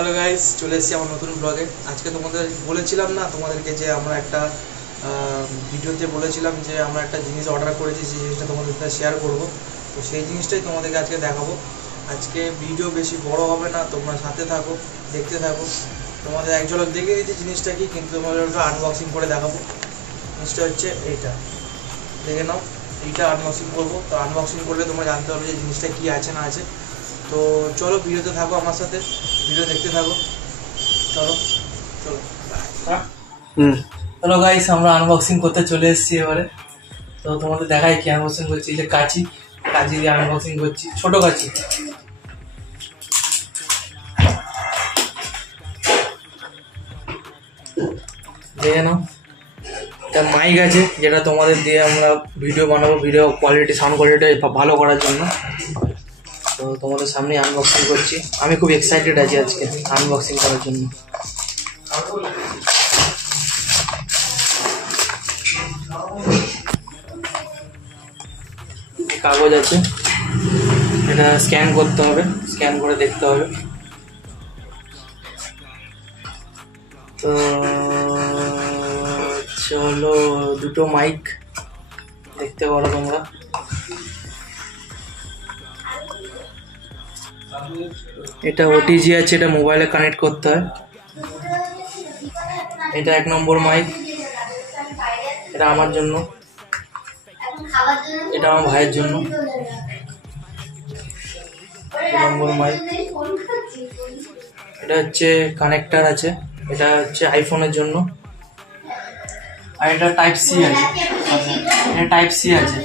Hello guys, চলে এসেছি আমার নতুন ব্লগে। আজকে তোমাদের বলেছিলাম না তোমাদেরকে যে আমরা একটা ভিডিওতে বলেছিলাম যে আমরা একটা জিনিস অর্ডার করেছি, সেই জিনিসটা তোমাদের সাথে শেয়ার করব। তো সেই জিনিসটাই তোমাদেরকে আজকে দেখাবো। আজকে ভিডিও বেশি বড় হবে না, তোমরা সাথে থাকো, দেখতে থাকো। তোমাদের এক ঝলক দেখে দিয়েছি জিনিসটা কি, কিন্তু তোমাদের ওটা আনবক্সিং করে দেখাবো। জিনিসটা হচ্ছে এইটা, দেখে নাও। এইটা আনবক্সিং করবো। তো আনবক্সিং করলে তোমরা জানতে পারবে যে জিনিসটা কি আছে না আছে। তো চলো ভিডিওতে থাকো, আমার সাথে ভিডিও দেখতে থাকো। চলো চলো চলো গাইস, আমরা আনবক্সিং করতে চলে এসেছি এবারে। তো তোমাদের দেখাই কি আনবক্সিং করছি। এই যে কাঁচি দিয়ে আনবক্সিং করছি, ছোট কাঁচি। দেখে নাও, একটা মাইক আছে যেটা তোমাদের দিয়ে আমরা ভিডিও বানাবো, ভিডিও কোয়ালিটি, সাউন্ড কোয়ালিটি ভালো করার জন্য। তো তোমাদের সামনে আনবক্সিং করছি। আমি খুব এক্সাইটেড আছি আজকে আনবক্সিং করার জন্য। কাগজ আছে, এটা স্ক্যান করতে হবে, স্ক্যান করে দেখতে হবে। তো চলো, দুটো মাইক দেখতে পারো তোমরা। এটা ওটিজি আছে, এটা মোবাইলে কানেক্ট করতে হয়। এটা 1 নম্বর মাইক, এটা আমার জন্য, এটা আমার ভাইয়ের জন্য। 2 নম্বর মাইক, এটা হচ্ছে কানেক্টার আছে, এটা হচ্ছে আইফোনের জন্য। আর এটা টাইপ সি আছে, এটা টাইপ সি আছে,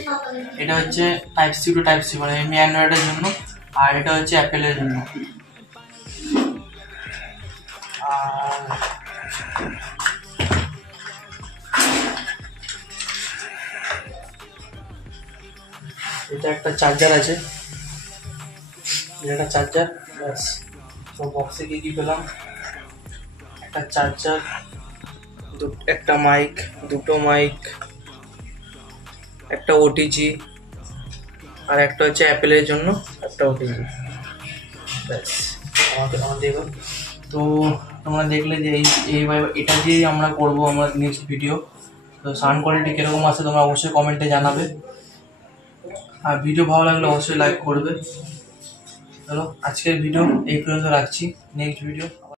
এটা হচ্ছে type C to type C, মানে এমনি অ্যান্ড্রয়েডের জন্য। আর এটা হচ্ছে অ্যাপেলের জন্য। আর এটা একটা চার্জার আছে, এটা একটা চার্জার। ব্যাস, তো বক্সে কি পেলাম, একটা চার্জার, একটা মাইক, দুটো মাইক, একটা ওটিজি, আর একটা হচ্ছে অ্যাপেলের জন্য একটা ওটিজি। ব্যাস, আমার দেখো। তো তোমরা দেখলে যে এইভাবে এটা দিয়েই আমরা করবো আমরা নেক্সট ভিডিও। তো সাউন্ড কোয়ালিটি কীরকম আছে তোমরা অবশ্যই কমেন্টে জানাবে। আর ভিডিও ভালো লাগলে অবশ্যই লাইক করবে। চলো, আজকের ভিডিও এই পর্যন্ত রাখছি। Next video